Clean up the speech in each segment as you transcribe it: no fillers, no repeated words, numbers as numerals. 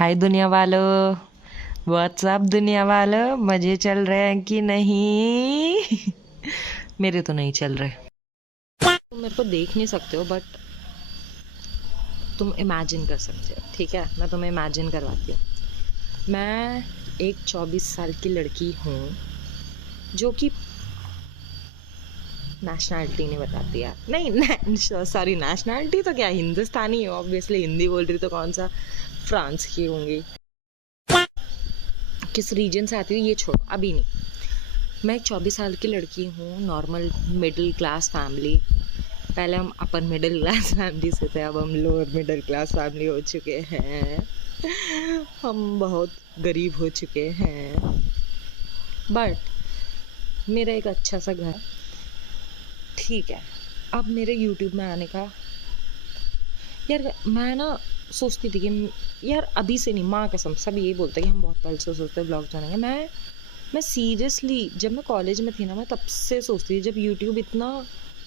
हाय दुनिया वालों, व्हाट्सअप दुनिया वालों, मजे चल रहे हैं कि नहीं? मेरे तो नहीं चल रहे। तुम मेरे को देख नहीं सकते हो बट तुम इमेजिन कर सकते हो, ठीक है? मैं तुम्हें इमेजिन करवाती हूँ। मैं एक 24 साल की लड़की हूँ जो कि नेशनैलिटी नहीं बताती यार, नहीं सॉरी, नेशनैलिटी तो क्या, हिंदुस्तानी है ऑब्वियसली। हिंदी बोल रही तो कौन सा फ्रांस की होंगी। किस रीजन से आती हूँ ये छोड़ो, अभी नहीं। मैं एक 24 साल की लड़की हूँ, नॉर्मल मिडिल क्लास फैमिली। पहले हम अपर मिडिल क्लास फैमिली से थे, अब हम लोअर मिडिल क्लास फैमिली हो चुके हैं। हम बहुत गरीब हो चुके हैं, बट मेरा एक अच्छा सा घर, ठीक है। अब मेरे यूट्यूब में आने का, यार मैं ना सोचती थी कि यार अभी से नहीं, माँ कसम सब यही बोलते हैं कि हम बहुत पहले से सोचते ब्लॉग बनाएंगे। मैं सीरियसली जब मैं कॉलेज में थी ना, मैं तब से सोचती थी, जब यूट्यूब इतना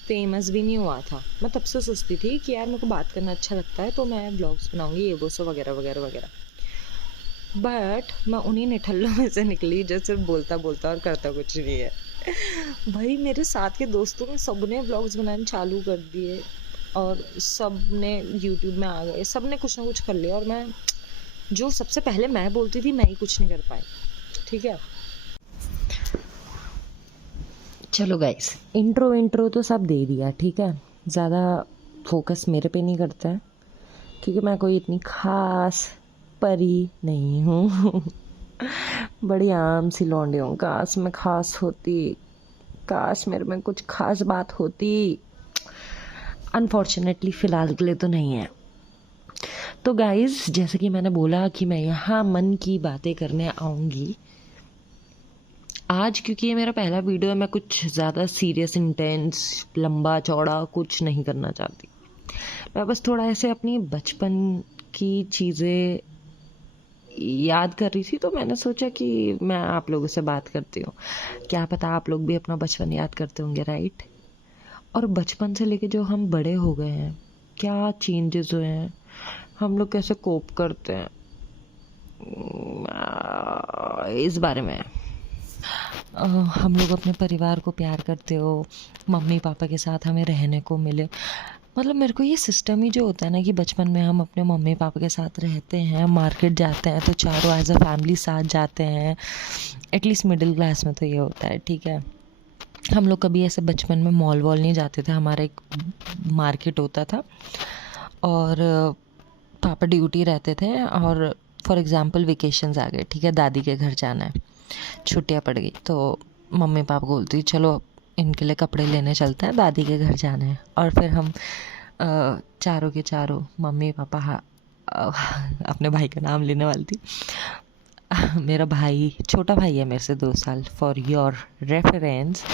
फेमस भी नहीं हुआ था, मैं तब से सोचती थी कि यार मेरे को बात करना अच्छा लगता है तो मैं ब्लॉग्स बनाऊंगी, ये वो सब वगैरह वगैरह वगैरह। बट मैं उन्हीं निठल्लों में से निकली जो सिर्फ बोलता बोलता और करता कुछ नहीं है। भाई मेरे साथ के दोस्तों ने सबने व्लॉग्स बनाने चालू कर दिए और सब ने यूट्यूब में आ गए, सब ने कुछ ना कुछ कर लिया, और मैं जो सबसे पहले मैं बोलती थी, मैं ही कुछ नहीं कर पाई, ठीक है। चलो गाइस, इंट्रो तो सब दे दिया, ठीक है। ज़्यादा फोकस मेरे पे नहीं करता है क्योंकि मैं कोई इतनी खास परी नहीं हूँ। बड़ी आम सी लौंडी हूँ। काश मैं खास होती, काश मेरे में कुछ खास बात होती। अनफॉर्चुनेटली फ़िलहाल के लिए तो नहीं है। तो गाइस, जैसे कि मैंने बोला कि मैं यहाँ मन की बातें करने आऊँगी आज, क्योंकि ये मेरा पहला वीडियो है। मैं कुछ ज़्यादा सीरियस, इंटेंस, लंबा चौड़ा कुछ नहीं करना चाहती। मैं बस थोड़ा ऐसे अपनी बचपन की चीज़ें याद कर रही थी, तो मैंने सोचा कि मैं आप लोगों से बात करती हूँ। क्या पता आप लोग भी अपना बचपन याद करते होंगे, राइट? और बचपन से लेके जो हम बड़े हो गए हैं, क्या चेंजेस हुए हैं, हम लोग कैसे कोप करते हैं, इस बारे में। हम लोग अपने परिवार को प्यार करते हो, मम्मी पापा के साथ हमें रहने को मिले। मतलब मेरे को ये सिस्टम ही जो होता है ना कि बचपन में हम अपने मम्मी पापा के साथ रहते हैं, मार्केट जाते हैं तो चारों एज अ फैमिली साथ जाते हैं। एटलीस्ट मिडिल क्लास में तो ये होता है, ठीक है। हम लोग कभी ऐसे बचपन में मॉल वॉल नहीं जाते थे। हमारा एक मार्केट होता था और पापा ड्यूटी रहते थे, और फॉर एग्ज़ाम्पल वेकेशंस आ गए, ठीक है, दादी के घर जाना है, छुट्टियाँ पड़ गई, तो मम्मी पापा बोलती चलो इनके लिए कपड़े लेने चलते हैं, दादी के घर जाना है। और फिर हम चारों के चारों, मम्मी पापा, अपने भाई का नाम लेने वाली थी। मेरा भाई, छोटा भाई है मेरे से 2 साल, फॉर योर रेफरेंस।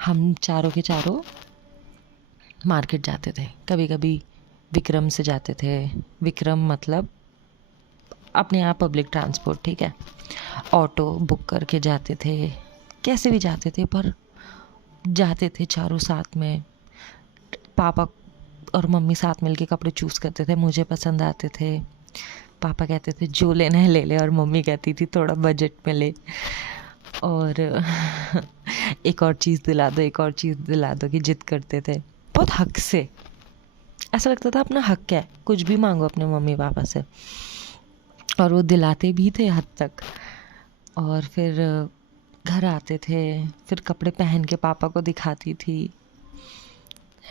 हम चारों के चारों मार्केट जाते थे। कभी कभी विक्रम से जाते थे। विक्रम मतलब अपने यहाँ पब्लिक ट्रांसपोर्ट, ठीक है। ऑटो बुक करके जाते थे, कैसे भी जाते थे, पर जाते थे चारों साथ में। पापा और मम्मी साथ मिलके कपड़े चूज़ करते थे, मुझे पसंद आते थे। पापा कहते थे जो लेना है ले ले, और मम्मी कहती थी थोड़ा बजट में ले, और एक और चीज़ दिला दो, एक और चीज़ दिला दो, कि जिद करते थे बहुत हक से। ऐसा लगता था अपना हक है, कुछ भी मांगो अपने मम्मी पापा से, और वो दिलाते भी थे हद तक। और फिर घर आते थे, फिर कपड़े पहन के पापा को दिखाती थी,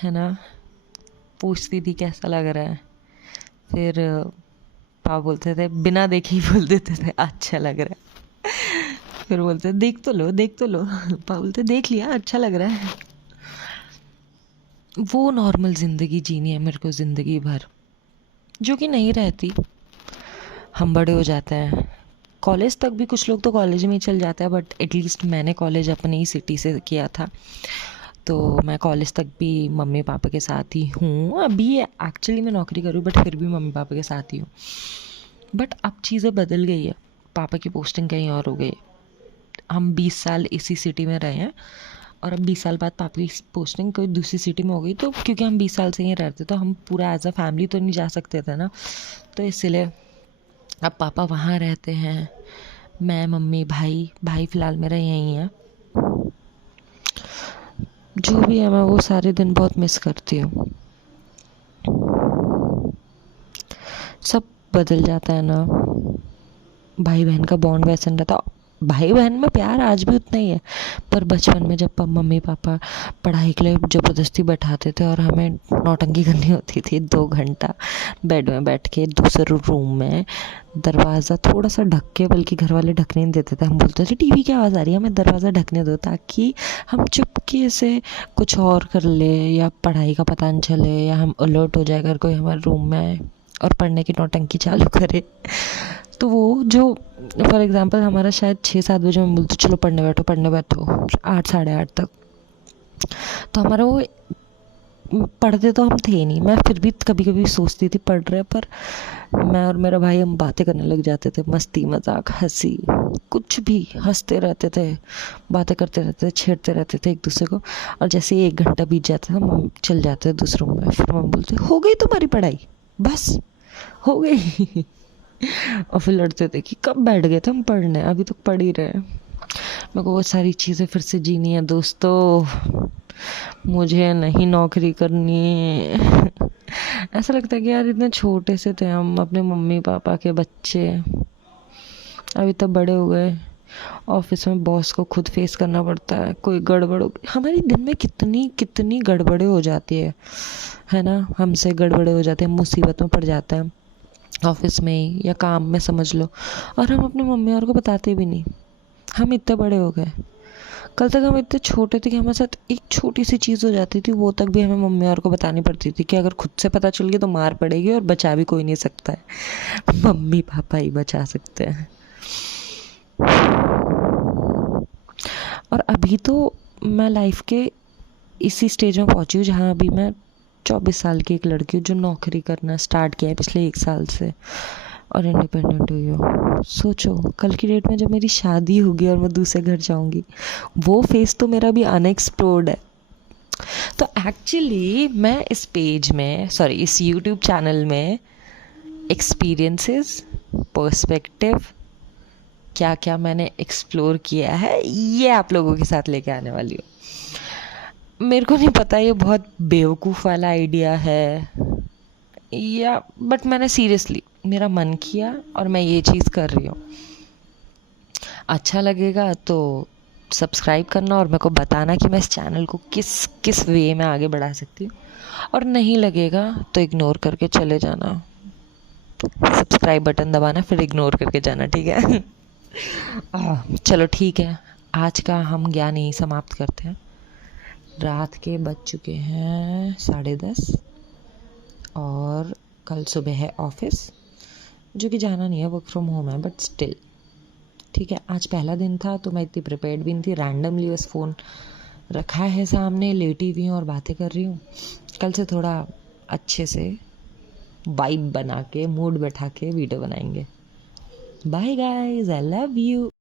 है ना, पूछती थी कैसा लग रहा है। फिर पापा बोलते थे, बिना देखे ही बोल देते थे अच्छा लग रहा है। फिर बोलते देख तो लो, देख तो लो। पापा बोलते देख लिया, अच्छा लग रहा है। वो नॉर्मल ज़िंदगी जीनी है मेरे को ज़िंदगी भर, जो कि नहीं रहती। हम बड़े हो जाते हैं, कॉलेज तक भी कुछ लोग तो कॉलेज में ही चल जाते हैं, बट एटलीस्ट मैंने कॉलेज अपनी ही सिटी से किया था, तो मैं कॉलेज तक भी मम्मी पापा के साथ ही हूँ। अभी एक्चुअली मैं नौकरी करूँ, बट फिर भी मम्मी पापा के साथ ही हूँ। बट अब चीज़ें बदल गई है, पापा की पोस्टिंग कहीं और हो गई है। हम 20 साल इसी सिटी में रहे हैं, और अब 20 साल बाद पापा की पोस्टिंग कोई दूसरी सिटी में हो गई, तो क्योंकि हम 20 साल से यहीं रहते तो हम पूरा एज अ फैमिली तो नहीं जा सकते थे ना, तो इसीलिए अब पापा वहाँ रहते हैं, मैं मम्मी भाई भाई फ़िलहाल मेरा यहीं है। जो भी है मैं वो सारे दिन बहुत मिस करती हूँ। सब बदल जाता है ना, भाई बहन का बॉन्ड वैसा नहीं रहता। भाई बहन में प्यार आज भी उतना ही है, पर बचपन में जब मम्मी पापा पढ़ाई के लिए ज़बरदस्ती बैठाते थे और हमें नौटंकी करनी होती थी 2 घंटा बेड में बैठ के दूसरे रूम में, दरवाज़ा थोड़ा सा ढक के, बल्कि घर वाले ढकने नहीं देते थे, हम बोलते थे टीवी की आवाज़ आ रही है, हमें दरवाज़ा ढकने दो ताकि हम चुपके से कुछ और कर ले, या पढ़ाई का पता नहीं चले, या हम अलर्ट हो जाए अगर कोई हमारे रूम में आए और पढ़ने की नौटंकी चालू करे। तो वो जो फॉर एग्ज़ाम्पल हमारा शायद 6-7 बजे हम बोलते चलो पढ़ने बैठो 8 साढ़े 8 तक, तो हमारा वो, पढ़ते तो हम थे ही नहीं, मैं फिर भी कभी कभी सोचती थी पढ़ रहे, पर मैं और मेरा भाई हम बातें करने लग जाते थे, मस्ती मजाक हंसी, कुछ भी हंसते रहते थे, बातें करते रहते थे, छेड़ते रहते थे एक दूसरे को। और जैसे ही 1 घंटा बीत जाता था मम्मी चल जाते थे दूसरे रूम में, फिर मम्मी बोलते हो गई तुम्हारी पढ़ाई, बस हो गई। और फिर लड़ते थे कि कब बैठ गए थे हम पढ़ने, अभी तक पढ़ ही रहे। मेरे को वो सारी चीज़ें फिर से जीनी है दोस्तों, मुझे नहीं नौकरी करनी। ऐसा लगता है कि यार इतने छोटे से थे हम, अपने मम्मी पापा के बच्चे, अभी तब बड़े हो गए। ऑफिस में बॉस को खुद फेस करना पड़ता है, कोई गड़बड़ हो, हमारी दिन में कितनी कितनी गड़बड़े हो जाती है ना, हमसे गड़बड़े हो जाते हैं, मुसीबत में पड़ जाता है ऑफिस में ही या काम में समझ लो, और हम अपनी मम्मी और को बताते भी नहीं। हम इतने बड़े हो गए, कल तक हम इतने छोटे थे कि हमारे साथ एक छोटी सी चीज़ हो जाती थी, वो तक भी हमें मम्मी और को बतानी पड़ती थी कि अगर खुद से पता चल गई तो मार पड़ेगी और बचा भी कोई नहीं सकता है, मम्मी पापा ही बचा सकते हैं। और अभी तो मैं लाइफ के इसी स्टेज में पहुंची हूँ जहाँ अभी मैं 24 साल की एक लड़की हूँ जो नौकरी करना स्टार्ट किया है पिछले 1 साल से, और इंडिपेंडेंट हुई हो। सोचो कल की डेट में जब मेरी शादी होगी और मैं दूसरे घर जाऊंगी, वो फेस तो मेरा भी अनएक्सप्लोर्ड है। तो एक्चुअली मैं इस पेज में, सॉरी इस यूट्यूब चैनल में, एक्सपीरियंसेस, पर्सपेक्टिव, क्या क्या मैंने एक्सप्लोर किया है, ये आप लोगों के साथ लेके आने वाली हूँ। मेरे को नहीं पता ये बहुत बेवकूफ़ वाला आइडिया है या, बट मैंने सीरियसली, मेरा मन किया और मैं ये चीज़ कर रही हूँ। अच्छा लगेगा तो सब्सक्राइब करना और मेरे को बताना कि मैं इस चैनल को किस किस वे में आगे बढ़ा सकती हूँ, और नहीं लगेगा तो इग्नोर करके चले जाना। सब्सक्राइब बटन दबाना फिर इग्नोर करके जाना, ठीक है। चलो ठीक है, आज का हम ज्ञान यहीं समाप्त करते हैं। रात के बज चुके हैं 10:30 और कल सुबह है ऑफिस, जो कि जाना नहीं है, वर्क फ्रॉम होम है, बट स्टिल ठीक है। आज पहला दिन था तो मैं इतनी प्रिपेयर्ड भी नहीं थी, रैंडमली बस फ़ोन रखा है सामने, लेटी हुई हूँ और बातें कर रही हूँ। कल से थोड़ा अच्छे से वाइब बना के, मूड बैठा के वीडियो बनाएंगे। Bye guys, I love you.